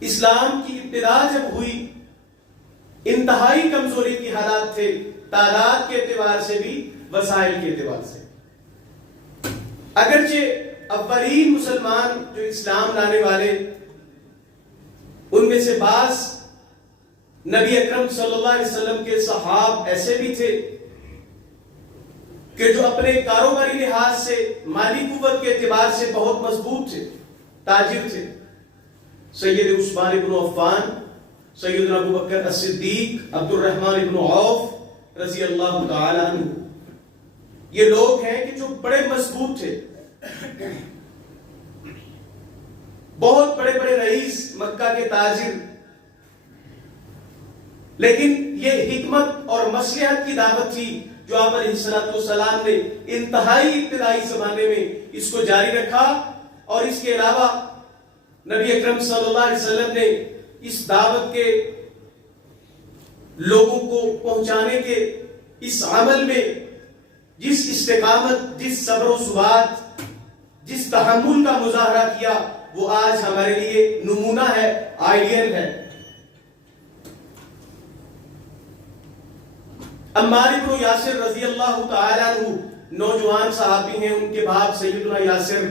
اسلام کی ابتدا جب ہوئی انتہائی کمزوری کی حالات تھے، تعداد کے اعتبار سے بھی، وسائل کے اعتبار سے۔ اگرچہ اولین مسلمان جو اسلام لانے والے، ان میں سے بعض نبی اکرم صلی اللہ علیہ وسلم کے صحاب ایسے بھی تھے کہ جو اپنے کاروباری لحاظ سے، مالی قوت کے اعتبار سے بہت مضبوط تھے، تاجر تھے۔ سید عثمان بن عفان، سیدنا ابو بکر الصدیق، عبد الرحمن بن عوف رضی اللہ تعالی عنہ، یہ لوگ ہیں کہ جو بڑے مضبوط تھے، بہت بڑے بڑے رئیس، مکہ کے تاجر، لیکن یہ حکمت اور مصلحت کی دعوت تھی جو آپ علیہ السلام نے انتہائی ابتدائی زمانے میں اس کو جاری رکھا، اور اس کے علاوہ نبی اکرم صلی اللہ علیہ وسلم نے اس دعوت کے لوگوں کو پہنچانے کے اس عمل میں جس استقامت، جس صبر و ثبات، جس تحمل کا مظاہرہ کیا، وہ آج ہمارے لیے نمونہ ہے، آئیڈیل ہے۔ عمار بن یاسر رضی اللہ تعالی عنہ نوجوان صحابی ہیں، ان کے باپ سیدنا یاسر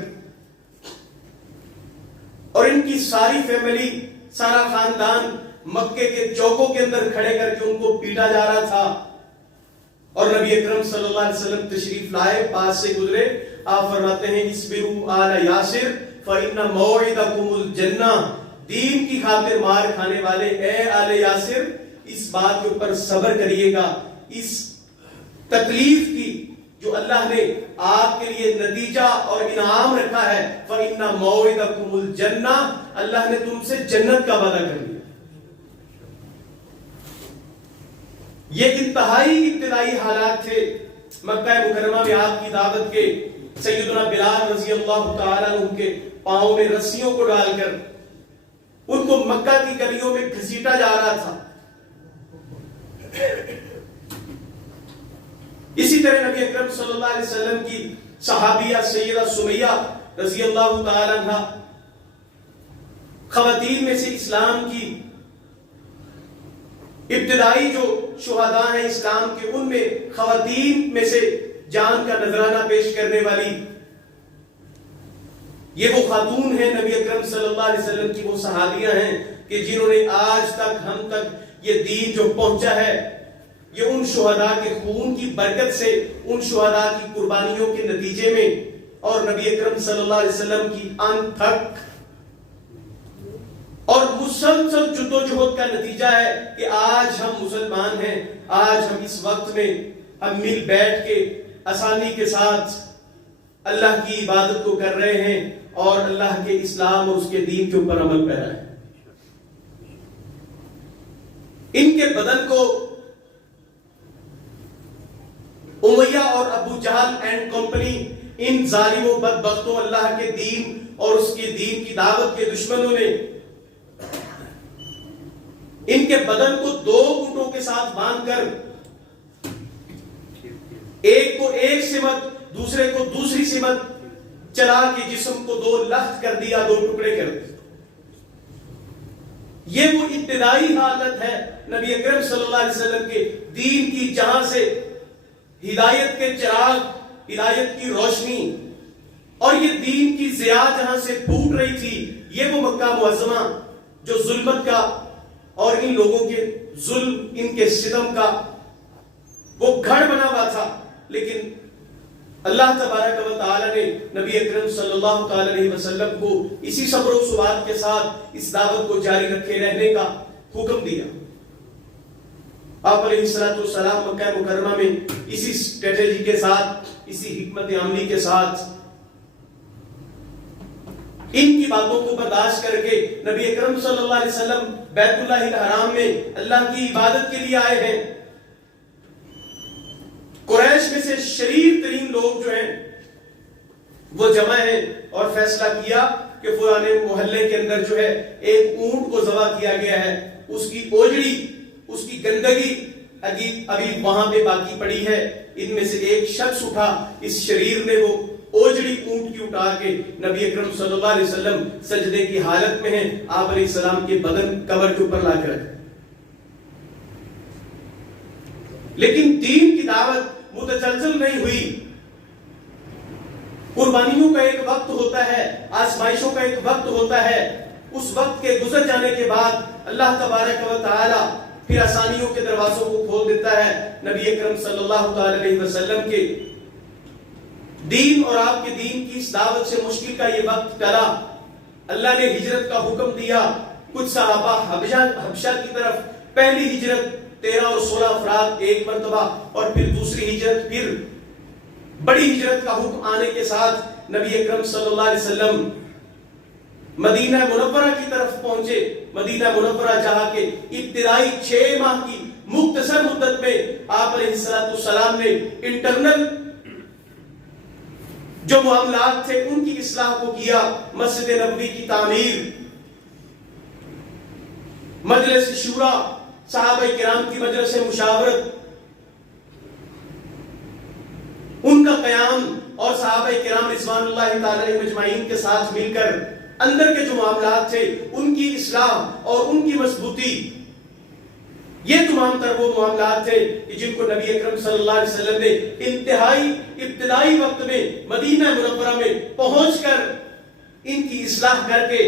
اور ان کی ساری فیملی، سارا خاندان مکے کے چوکوں کے اندر کھڑے کر کے ان کو پیٹا جا رہا تھا، اور نبی اکرم صلی اللہ علیہ وسلم تشریف لائے، پاس سے گزرے، آپ فرماتے ہیں اصبروا آل یاسر فإن موعدکم الجنہ، دین کی خاطر مار کھانے والے اے آل یاسر، اس بات کے اوپر صبر کریے گا، اس تکلیف کی جو اللہ نے آپ کے لیے نتیجہ اور انعام رکھا ہے، فإن موعدکم الجنہ، اللہ نے تم سے جنت کا وعدہ کر لیا۔ یہ انتہائی ابتدائی حالات تھے مکہ مکرمہ میں آپ کی دعوت کے۔ سیدنا بلال رضی اللہ تعالیٰ عنہ کے پاؤں میں رسیوں کو ڈال کر ان کو مکہ کی گلیوں میں گھسیٹا جا رہا تھا۔ اسی طرح نبی اکرم صلی اللہ علیہ وسلم کی صحابیہ سیدہ سمیہ رضی اللہ تعالیٰ عنہ خواتین میں سے اسلام کی ابتدائی جو شہداء ہیں اسلام کے، ان میں خواتین میں سے جان کا نذرانہ پیش کرنے والی یہ وہ خاتون ہیں، نبی اکرم صلی اللہ علیہ وسلم کی وہ صحابیاں ہیں کہ جنہوں نے آج تک ہم تک یہ دین جو پہنچا ہے، یہ ان شہداء کے خون کی برکت سے، ان شہداء کی قربانیوں کے نتیجے میں، اور نبی اکرم صلی اللہ علیہ وسلم کی انتھک اور مسلسل جدوجہد کا نتیجہ ہے کہ آج ہم مسلمان ہیں، آج ہم اس وقت میں ہم مل بیٹھ کے آسانی کے ساتھ اللہ کی عبادت کو کر رہے ہیں اور اللہ کے اسلام اور اس کے دین کے اوپر عمل پیرا ہے۔ ان کے بدن کو امیہ اور ابو جہل اینڈ کمپنی، ان ظالموں بدبختوں، اللہ کے دین اور اس کے دین کی دعوت کے دشمنوں نے ان کے بدن کو دو گھٹوں کے ساتھ باندھ کر ایک کو ایک سمت، دوسرے کو دوسری سمت چلا کے جسم کو دو لخت کر دیا، دو ٹکڑے کر دیا۔ یہ وہ ابتدائی حالت ہے نبی اکرم صلی اللہ علیہ وسلم کے دین کی، جہاں سے ہدایت کے چراغ، ہدایت کی روشنی اور یہ دین کی ضیاء جہاں سے پھوٹ رہی تھی، یہ وہ مکہ معظمہ جو ظلمت کا اور ان لوگوں کے ظلم، ان کے ستم کا وہ گھر بنا ہوا تھا، لیکن اللہ تبارک و تعالی نے نبی اکرم صلی اللہ تعالی علیہ وسلم کو اسی صبر و ثبات کے ساتھ اس دعوت کو جاری رکھے رہنے کا حکم دیا۔ آپ علیہ السلام مکہ مکرمہ میں اسی اسٹریٹجی کے ساتھ، اسی حکمت عملی کے ساتھ، ان کی باتوں کو برداشت کر کے نبی اکرم صلی اللہ علیہ وسلم بیت اللہ الحرام میں اللہ کی عبادت کے لیے آئے ہیں۔ قریش میں سے شریر ترین لوگ جو ہیں وہ جمع ہیں اور فیصلہ کیا کہ فلانے محلے کے اندر جو ہے ایک اونٹ کو ذبح کیا گیا ہے، اس کی اوجڑی، اس کی گندگی ابھی وہاں پہ باقی پڑی ہے۔ ان میں سے ایک شخص اٹھا، اس شریر نے وہ اوجڑی اونٹ کی اٹھا کے نبی اکرم صلی اللہ علیہ وسلم سجدے کی حالت میں ہیں، آپ علیہ السلام کے بدن کمر کے اوپر لا کر رکھا۔ لیکن دین کی دعوت متسلسل نہیں ہوئی۔ قربانیوں کا ایک وقت ہوتا ہے، آزمائشوں کا ایک وقت ہوتا ہے، اس وقت کے گزر جانے کے بعد اللہ تبارک و تعالی پھر آسانیوں کے دروازوں کو کھول دیتا ہے۔ نبی اکرم صلی اللہ علیہ وسلم کے دین اور آپ کے دین کی اس دعوت سے مشکل کا یہ وقت ٹلا، اللہ نے ہجرت کا حکم دیا۔ کچھ صحابہ حبشہ کی طرف، پہلی ہجرت 13 اور 16 افراد ایک مرتبہ، اور پھر دوسری ہجرت، پھر بڑی ہجرت کا حکم آنے کے ساتھ نبی اکرم صلی اللہ علیہ وسلم مدینہ منورہ کی طرف پہنچے۔ مدینہ منورہ جہاں کے ابتدائی 6 ماہ کی مختصر مدت میں آپ علیہ السلام نے انٹرنل جو معاملات تھے ان کی اصلاح کو کیا، مسجد نبوی کی تعمیر، مجلس شورا، صحابہ کرام کی مجلس مشاورت، ان کا قیام، اور صحابہ کرام رضوان اللہ تعالی علیہم اجمعین کے ساتھ مل کر اندر کے جو معاملات تھے ان کی اصلاح اور ان کی مضبوطی، یہ تمام تر وہ معاملات تھے کہ جن کو نبی اکرم صلی اللہ علیہ وسلم نے انتہائی ابتدائی وقت میں مدینہ منورہ میں پہنچ کر ان کی اصلاح کر کے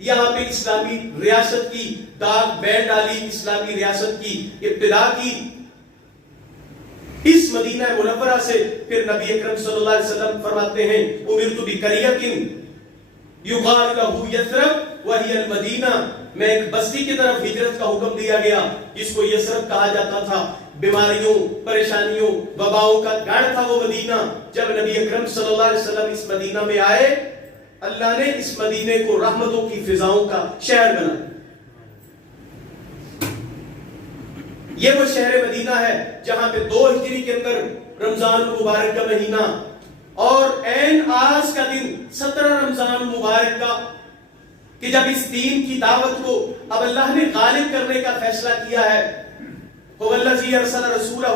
یہاں پہ اسلامی ریاست کی داغ بیل ڈالی، اسلامی ریاست کی ابتدا کی۔ اس مدینہ منورہ سے پھر نبی اکرم صلی اللہ علیہ وسلم فرماتے ہیں امرت بقریۃ یقال لہ یثرب وہی المدینہ، میں ایک بستی کی طرف ہجرت کا حکم دیا گیا جس کو یثرب کہا جاتا تھا۔ بیماریوں، پریشانیوں، وباؤں کا گڑھ تھا وہ مدینہ۔ جب نبی اکرم صلی اللہ علیہ وسلم اس مدینہ میں آئے، اللہ نے اس مدینے کو رحمتوں کی فضاؤں کا شہر بنا۔ یہ وہ شہر مدینہ ہے جہاں پہ 2 ہجری کے اندر رمضان المبارک کا مہینہ اور عین آج کا دن 17 رمضان المبارک کا، کہ جب اس دین کی دعوت کو اب اللہ نے غالب کرنے کا فیصلہ کیا ہے۔ هو الذی ارسل رسولہ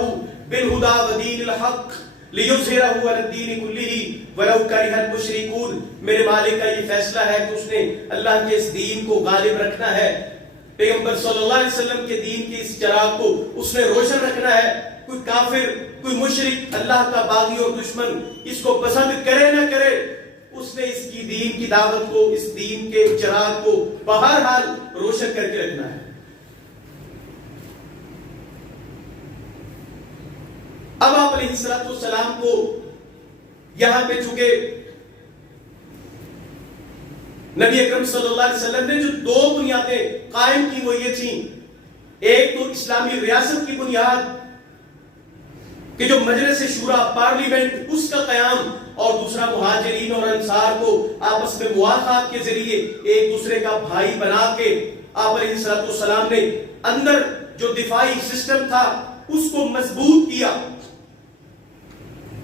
بالہدی ودین الحق لیظہرہ علی الدین کلہ ولو کرہ المشرکون، میرے مالک کا یہ فیصلہ ہے کہ اس نے اللہ کے اس دین کو غالب رکھنا ہے، پیغمبر صلی اللہ علیہ وسلم کے دین کے اس چراغ کو اس نے روشن رکھنا ہے۔ کوئی کافر، کوئی مشرک، اللہ کا باغی اور دشمن اس کو پسند کرے نہ کرے، اس نے اس کی دین کی دعوت کو، اس دین کے چراغ کو بہرحال روشن کر کے رکھنا ہے۔ اب آپ علیہ السلام کو یہاں پہ چونکہ نبی اکرم صلی اللہ علیہ وسلم نے جو 2 بنیادیں قائم کی وہ یہ تھیں، ایک تو اسلامی ریاست کی بنیاد کہ جو مجلس شورا، پارلیمنٹ، اس کا قیام، اور دوسرا مہاجرین اور انصار کو آپس میں مواخات کے ذریعے ایک دوسرے کا بھائی بنا کے آپ علیہ السلام نے اندر جو دفاعی سسٹم تھا اس کو مضبوط کیا،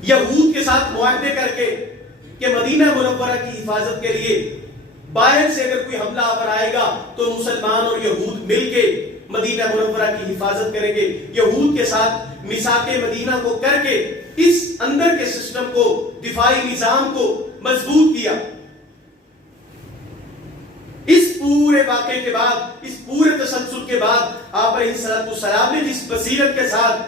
یہود کے ساتھ معاہدے کر کے کہ مدینہ منورہ کی حفاظت کے لیے باہر سے اگر کوئی حملہ آور آئے گا تو مسلمان اور یہود مل کے مدینہ منورہ کی حفاظت کریں گے۔ یہود کے ساتھ میثاق مدینہ کو کر کے اس اندر کے سسٹم کو، دفاعی نظام کو مضبوط کیا۔ اس پورے واقعے کے بعد، اس پورے تسلسل کے بعد آپ علیہ السلام نے جس بصیرت کے ساتھ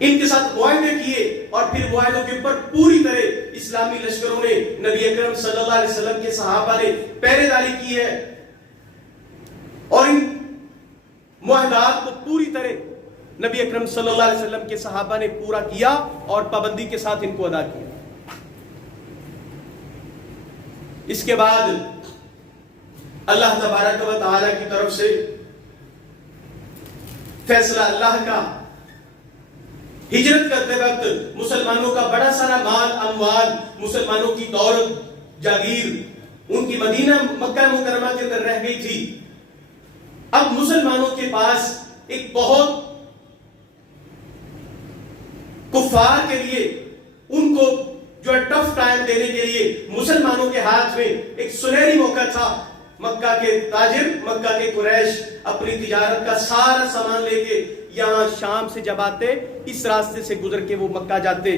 ان کے ساتھ معاہدے کیے اور پھر معاہدوں کے اوپر پوری طرح اسلامی لشکروں نے، نبی اکرم صلی اللہ علیہ وسلم کے صحابہ نے پہرے داری کی ہے اور ان معاہدات کو پوری طرح نبی اکرم صلی اللہ علیہ وسلم کے صحابہ نے پورا کیا اور پابندی کے ساتھ ان کو ادا کیا۔ اس کے بعد اللہ تبارک و تعالی کی طرف سے فیصلہ اللہ کا، ہجرت کرتے وقت مسلمانوں کا بڑا سارا مال اموال، مسلمانوں کی دولت جاگیر ان کی مدینہ مکہ مکرمہ کے اندر رہ گئی تھی۔ اب مسلمانوں کے پاس ایک بہت کفار کے لیے، ان کو جو ہے ٹف ٹائم دینے کے لیے مسلمانوں کے ہاتھ میں ایک سنہری موقع تھا۔ مکہ کے تاجر، مکہ کے قریش اپنی تجارت کا سارا سامان لے کے یہاں شام سے جب آتے، اس راستے سے گزر کے وہ مکہ جاتے،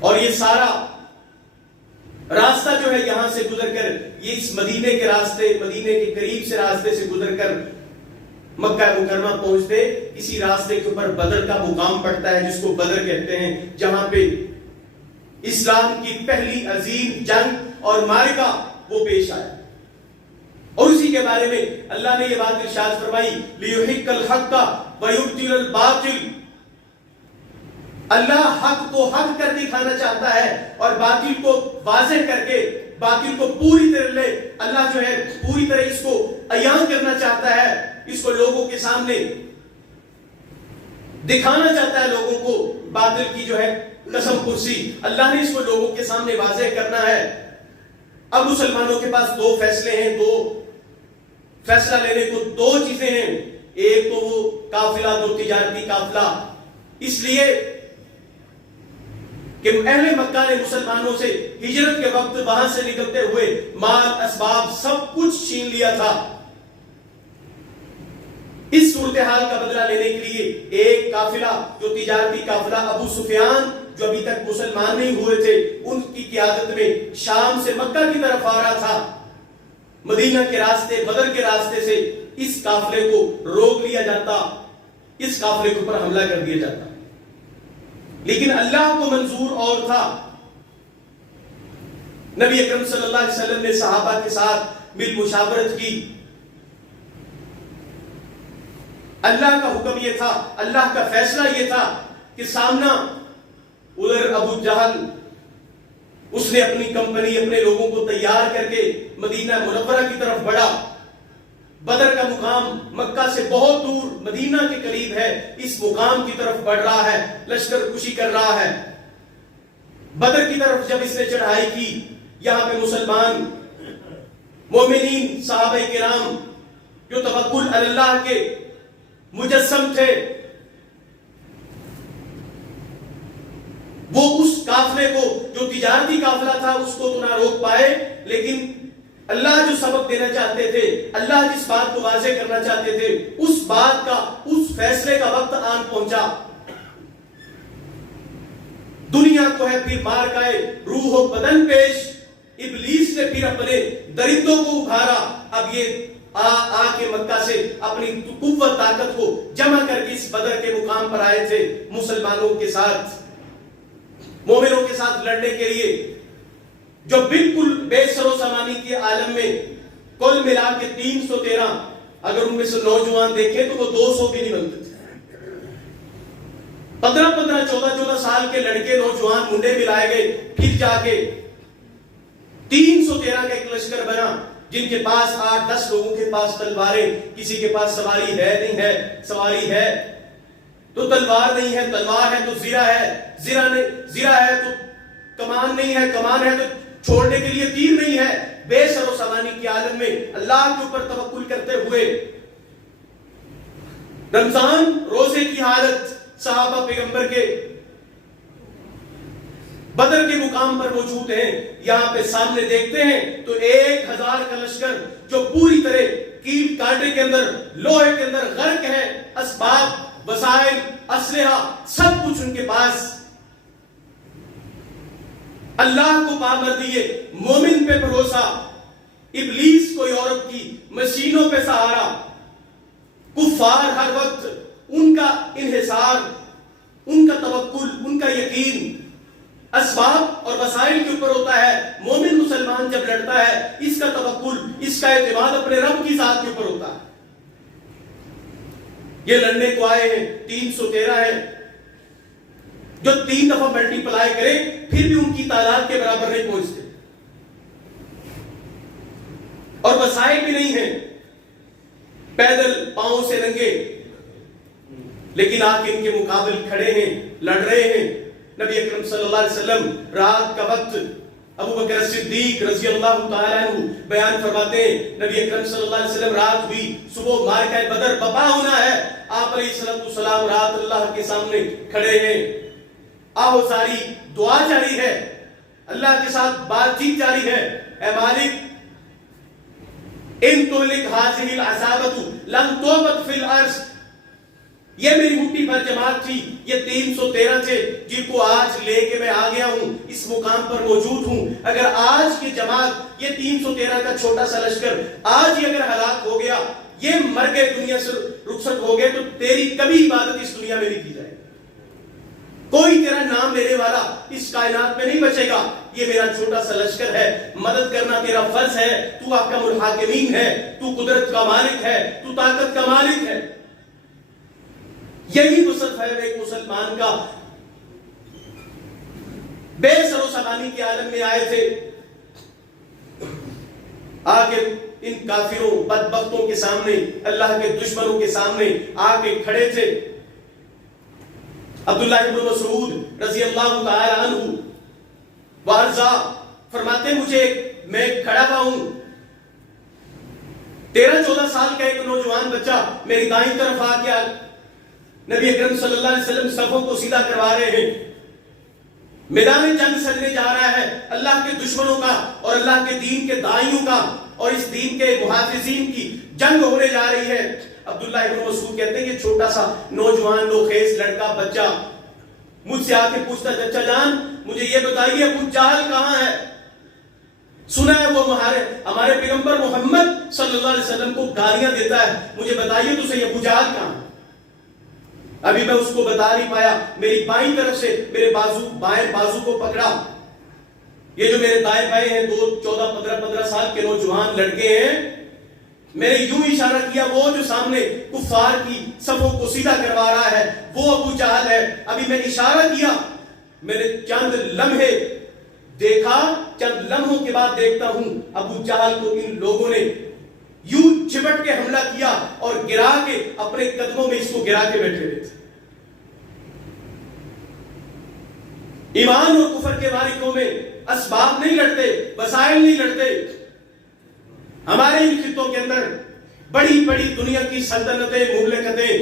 اور یہ سارا راستہ جو ہے یہاں سے گزر کر یہ اس مدینے کے راستے، مدینے کے قریب سے راستے سے گزر کر مکہ مکرمہ پہنچتے، اسی راستے کے اوپر بدر کا مقام پڑتا ہے جس کو بدر کہتے ہیں، جہاں پہ اسلام کی پہلی عظیم جنگ اور معرکہ وہ پیش آیا۔ اور اسی کے بارے میں اللہ نے یہ بات ارشاد فرمائی، لِيُحِقَّ الْحَقَّ وَيُبْطِلَ الْبَاطِلَ، اللہ حق کو حق کر دکھانا چاہتا ہے اور باطل کو واضح کر کے باطل کو پوری طرح لے اللہ جو ہے پوری طرح اس کو عیان کرنا چاہتا ہے، اس کو لوگوں کے سامنے دکھانا چاہتا ہے، لوگوں کو باطل کی جو ہے قسم پرسی اللہ نے اس کو لوگوں کے سامنے واضح کرنا ہے۔ اب مسلمانوں کے پاس دو فیصلے ہیں، دو فیصلہ لینے کو دو چیزیں ہیں، ایک تو وہ قافلہ، دو تجارتی قافلہ، اس لیے کہ اہل مکہ نے مسلمانوں سے ہجرت کے وقت وہاں سے نکلتے ہوئے مال اسباب سب کچھ چھین لیا تھا۔ اس صورتحال کا بدلہ لینے کے لیے ایک قافلہ جو تجارتی قافلہ ابو سفیان جو ابھی تک مسلمان نہیں ہوئے تھے ان کی قیادت میں شام سے مکہ کی طرف آ رہا تھا، مدینہ کے راستے بدر کے راستے سے اس قافلے کو روک لیا جاتا، اس قافلے کے اوپر حملہ کر دیا جاتا، لیکن اللہ کو منظور اور تھا۔ نبی اکرم صلی اللہ علیہ وسلم نے صحابہ کے ساتھ مل مشاورت کی، اللہ کا حکم یہ تھا، اللہ کا فیصلہ یہ تھا کہ سامنا ادھر ابو جہل اس نے اپنی کمپنی اپنے لوگوں کو تیار کر کے مدینہ منورہ کی طرف بڑھا، بدر کا مقام مکہ سے بہت دور مدینہ کے قریب ہے، اس مقام کی طرف بڑھ رہا ہے، لشکر کشی کر رہا ہے۔ بدر کی طرف جب اس نے چڑھائی کی، یہاں پہ مسلمان مومنین صحابہ کرام جو توکل علی اللہ کے مجسم تھے وہ اس قافلے کو جو تجارتی قافلہ تھا اس کو تو نہ روک پائے، لیکن اللہ جو سبق دینا چاہتے تھے، اللہ جس بات کو واضح کرنا چاہتے تھے، اس بات کا اس فیصلے کا وقت آن پہنچا۔ دنیا کو ہے پھر مار کائے روح و بدن پیش، ابلیس نے پھر اپنے درندوں کو ابھارا، اب یہ آ کے مکہ سے اپنی قوت طاقت کو جمع کر کے اس بدر کے مقام پر آئے تھے، مسلمانوں کے ساتھ مومنوں کے ساتھ لڑنے کے لیے، جو بالکل بے سر و سامانی کے عالم میں کل ملا کے 313، اگر ان میں سے نوجوان دیکھیں تو وہ 200 بھی نہیں بنتے تھے، 15 14 سال کے لڑکے نوجوان منڈے ملائے گئے، پھر جا کے 313 کا ایک لشکر بنا، جن کے پاس 8-10 لوگوں کے پاس تلواریں، کسی کے پاس سواری ہے نہیں ہے، سواری ہے تو تلوار نہیں ہے، تلوار ہے تو زرہ ہے، زرہ ہے تو کمان نہیں ہے، کمان ہے تو چھوڑنے کے لیے تیر نہیں ہے، بے سر و سامانی کے عالم میں اللہ کے اوپر توکل کرتے ہوئے رمضان روزے کی حالت صحابہ پیغمبر کے بدر کے مقام پر موجود ہیں، یہاں پہ سامنے دیکھتے ہیں تو 1000 کا لشکر جو پوری طرح کیل کانٹے کے اندر لوہے کے اندر غرق ہے، اسباب وسائل اسلحہ سب کچھ ان کے پاس، اللہ کو پامردیے، مومن پہ بھروسہ، ابلیس کو یورپ کی مشینوں پہ سہارا، کفار ہر وقت ان کا انحصار، ان کا توکل، ان کا یقین اسباب اور وسائل کے اوپر ہوتا ہے۔ مومن مسلمان جب لڑتا ہے اس کا توکل، اس کا اعتماد اپنے رب کی ذات کے اوپر ہوتا ہے۔ یہ لڑنے کو آئے ہیں، 313 ہے، جو 3 دفعہ ملٹی پلائی کرے پھر بھی ان کی تعداد کے برابر نہیں پہنچتے، اور وسائل بھی نہیں ہیں، پیدل پاؤں سے ننگے، لیکن آ کے ان کے مقابل کھڑے ہیں، لڑ رہے ہیں۔ نبی اکرم صلی اللہ علیہ وسلم رات کا وقت، ابو بکر صدیق رضی اللہ تعالیٰ عنہ بیان فرماتے ہیں، نبی اکرم صلی اللہ علیہ وسلم رات ہوئی، صبح معرکہ بدر بپا ہونا ہے، آپ علیہ السلام رات اللہ کے سامنے کھڑے ہیں، آہوزاری دعا جاری ہے، اللہ کے ساتھ بات چیت جاری ہے، اے مالک ان تولک حاضر العذابت لم توبت فی الارض، یہ میری مٹھی پر جماعت تھی، یہ 313 تھے جن کو آج لے کے میں آ گیا ہوں، اس مقام پر موجود ہوں۔ اگر آج کی جماعت، یہ 313 کا چھوٹا سا لشکر آج ہی اگر ہلاک ہو گیا، یہ مر گئے، دنیا سے رخصت ہو گئے، تو تیری کبھی عبادت اس دنیا میں نہیں کی جائے، کوئی تیرا نام لینے والا اس کائنات میں نہیں بچے گا۔ یہ میرا چھوٹا سا لشکر ہے، مدد کرنا تیرا فرض ہے، تو احکم الحاکمین ہے، تو قدرت کا مالک ہے، تو طاقت کا مالک ہے۔ یہی وصف ہے ایک مسلمان کا۔ بے سر و سامانی کے عالم میں آئے تھے، آگے ان کافروں بدبختوں کے سامنے، اللہ کے دشمنوں کے سامنے آگے کھڑے تھے۔ عبداللہ ابن مسعود رضی اللہ تعالی عنہ وارضا فرماتے مجھے، میں کھڑا ہوا ہوں، 13-14 سال کا ایک نوجوان بچہ میری دائیں طرف آ گیا، نبی اکرم صلی اللہ علیہ وسلم صفوں کو سیدھا کروا رہے ہیں، میدان جنگ سجنے جا رہا ہے، اللہ کے دشمنوں کا اور اللہ کے دین کے داعیوں کا اور اس دین کے محافظین کی جنگ ہونے جا رہی ہے۔ عبداللہ ابن مسعود کہتے ہیں کہ چھوٹا سا نوجوان نوخیز لڑکا بچہ مجھ سے آ کے پوچھتا، چچا جان مجھے یہ بتائیے ابو جہل کہاں ہے؟ سنا ہے وہ ہمارے پیغمبر محمد صلی اللہ علیہ وسلم کو گالیاں دیتا ہے، مجھے بتائیے تو صحیح ابو جہل کہاں ہے؟ ابھی میں اس کو بتا نہیں پایا، میری بائیں طرف سے میرے بائیں بازو کو پکڑا، یہ جو میرے دائیں بائیں ہیں 14-15 سال کے نوجوان لڑکے ہیں، میں نے یوں اشارہ کیا، وہ جو سامنے کفار کی صفوں کو سیدھا کروا رہا ہے وہ ابو جہل ہے۔ ابھی میں اشارہ کیا، میں نے چند لمحے دیکھا، چند لمحوں کے بعد دیکھتا ہوں ابو جہل کو ان لوگوں نے یوں چپٹ کے حملہ کیا اور گرا کے اپنے قدموں میں اس کو گرا کے بیٹھے ہوئے تھے۔ ایمان اور کفر کے معرکوں میں اسباب نہیں لڑتے، وسائل نہیں لڑتے۔ ہمارے ان خطوں کے اندر بڑی بڑی دنیا کی سلطنتیں، مملکتیں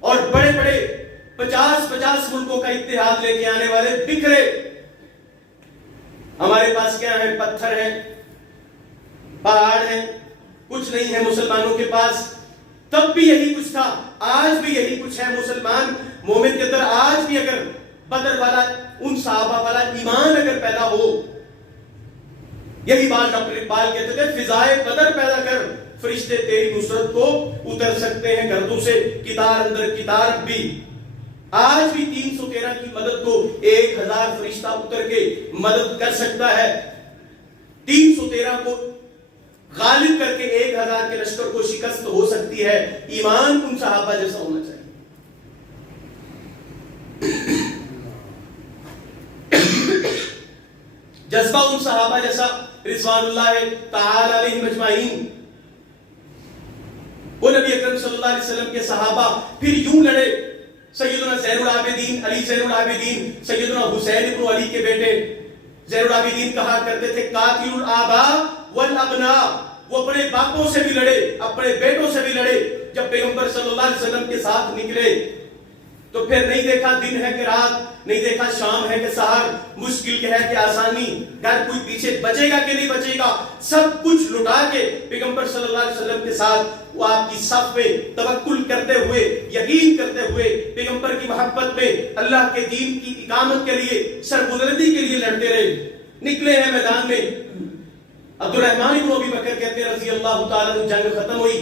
اور بڑے بڑے 50 ملکوں کا اتحاد لے کے آنے والے بکھرے، ہمارے پاس کیا ہے؟ پتھر ہیں، پہاڑ ہیں، کچھ نہیں ہے مسلمانوں کے پاس۔ تب بھی یہی کچھ تھا، آج بھی یہی کچھ ہے۔ مسلمان مومن کے اندر آج بھی اگر بدر والا، ان صحابہ والا ایمان اگر پیدا ہو، یہی بات ڈاکٹر اقبال کہتے تھے، فضائے بدر پیدا کر، فرشتے تیری نصرت کو اتر سکتے ہیں گردوں سے کتار اندر کتار بھی۔ آج بھی 313 کی مدد کو 1000 فرشتہ اتر کے مدد کر سکتا ہے۔ 313 کو غالب کر کے 1000 کے لشکر کو شکست ہو سکتی ہے۔ ایمان ان صحابہ جیسا ہونا چاہیے۔ جذبہ ان صحابہ جیسا رضوان اللہ تعالی علیہم اجمعین۔ وہ نبی اکرم صلی اللہ علیہ وسلم کے صحابہ پھر یوں لڑے۔ سیدنا زین العابدین، علی زین العابدین، سیدنا حسین ابن علی کے بیٹے زین العابدین کہا کرتے تھے قاتل الآباء والابناء۔ وہ اپنے باپوں سے بھی لڑے، اپنے بیٹوں سے بھی لڑے۔ جب پیغمبر صلی اللہ علیہ وسلم کے ساتھ نکلے تو پھر نہیں دیکھا دن ہے کہ رات، نہیں دیکھا شام ہے کہ سحر، مشکل ہے کہ آسانی، گھر کوئی پیچھے بچے گا کہ نہیں بچے گا، سب کچھ لٹا کے پیغمبر صلی اللہ علیہ وسلم کے ساتھ وہ آپ کی صف میں توکل کرتے ہوئے، یقین کرتے ہوئے، پیغمبر کی محبت میں، اللہ کے دین کی اقامت کے لیے، سربلندی کے لیے لڑتے رہے۔ نکلے ہیں میدان میں، عبد الرحمن بن ابی بکر کہتے ہیں رضی اللہ تعالیٰ عنہ، جنگ ختم ہوئی،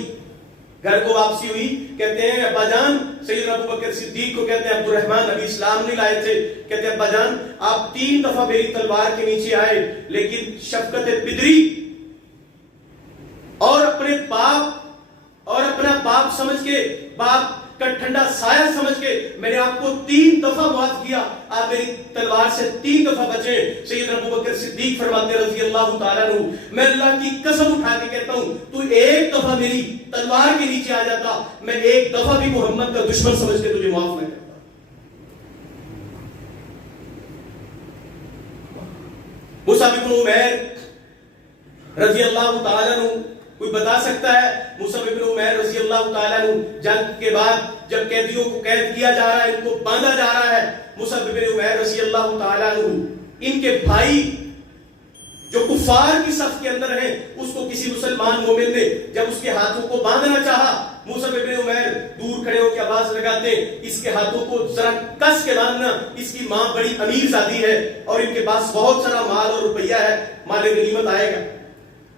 گھر کو واپسی ہوئی، کہتے ہیں ابا جان، سیدنا ابو بکر صدیق کو کہتے ہیں عبد الرحمن ابھی اسلام نہیں لائے تھے، کہتے ہیں ابا جان آپ 3 دفعہ میری تلوار کے نیچے آئے، لیکن شفقت پدری اور اپنے باپ اور اپنا باپ سمجھ کے، باپ کا ٹھنڈا سایہ سمجھ کے میں نے آپ کو 3 دفعہ معاف کیا، آپ میری تلوار سے 3 دفعہ بچے۔ سیدنا ابو بکر صدیق فرماتے رضی اللہ تعالیٰ عنہ، میں اللہ کی قسم اٹھا کے کہتا ہوں تو 1 دفعہ میری تلوار کے نیچے آ جاتا، میں 1 دفعہ بھی محمد کا دشمن سمجھ کے تجھے معاف نہ کرتا۔ مصعب بن عمیر رضی اللہ تعالیٰ عنہ، کوئی بتا سکتا ہے مصعب بن عمیر رضی اللہ تعالیٰ عنہ جنگ کے بعد جب قیدیوں کو قید کیا جا رہا ہے، ان کو باندھا جا رہا ہے، مصعب بن عمیر رضی اللہ تعالیٰ عنہ، ان کے بھائی جو کفار کی صف کے اندر ہیں، اس کو کسی مسلمان مومن نے جب اس کے ہاتھوں کو باندھنا چاہا، مصعب بن عمیر دور کھڑے ہو کے آواز لگاتے ہیں اس کے ہاتھوں کو ذرا کس کے باندھنا، اس کی ماں بڑی امیر زادی ہے اور ان کے پاس بہت سارا مال اور روپیہ ہے، مال غنیمت آئے گا.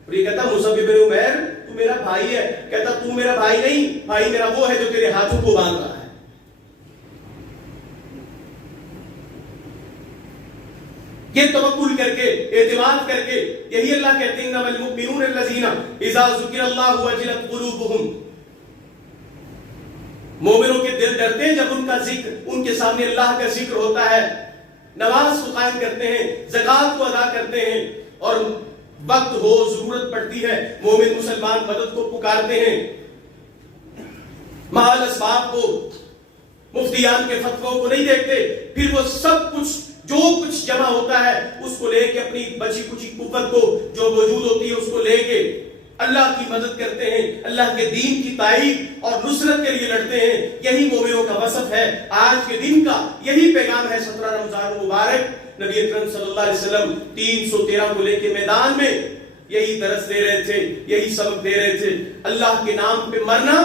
اور یہ کہتا مصعب بن عمیر تو میرا بھائی ہے. کہتا تو میرا بھائی نہیں، بھائی میرا وہ ہے جو تیرے ہاتھوں کو باندھ رہا ہے. یہ توکل کر کے، اعتماد کر کے، یہی اللہ کہتے ہیں انما المؤمنون الذین اذا ذکر اللہ وجلت قلوبهم. مومنوں کے دل ڈرتے ہیں جب ان کا ذکر، ان کے سامنے اللہ کا ذکر ہوتا ہے. نماز کو قائم کرتے ہیں، زکوٰۃ کو ادا کرتے ہیں، اور وقت ہو ضرورت پڑتی ہے مومن مسلمان مدد کو پکارتے ہیں. محال اسباب کو، مفتیان کے فتووں کو نہیں دیکھتے، پھر وہ سب کچھ جو کچھ جمع ہوتا ہے اس کو لے کے اپنی بچی کچی قوت کو جو موجود ہوتی ہے اس کو لے کے اللہ کی مدد کرتے ہیں، اللہ کے دین کی تائید اور نصرت کے لیے لڑتے ہیں. یہی مومنوں کا وصف ہے. آج کے دن کا یہی پیغام ہے. 17 رمضان مبارک نبی اکرم صلی اللہ علیہ وسلم 313 کو لے کے میدان میں یہی درس دے رہے تھے، یہی سبق دے رہے تھے. اللہ کے نام پہ مرنا،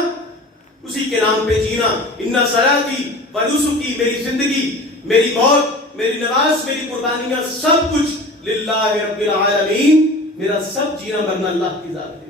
اسی کے نام پہ جینا. ان صلاتی و نسکی، میری زندگی، میری موت، میری نماز، میری قربانیاں، سب کچھ للہ رب العالمین. میرا سب جینا مرنا اللہ کی ذات ہے.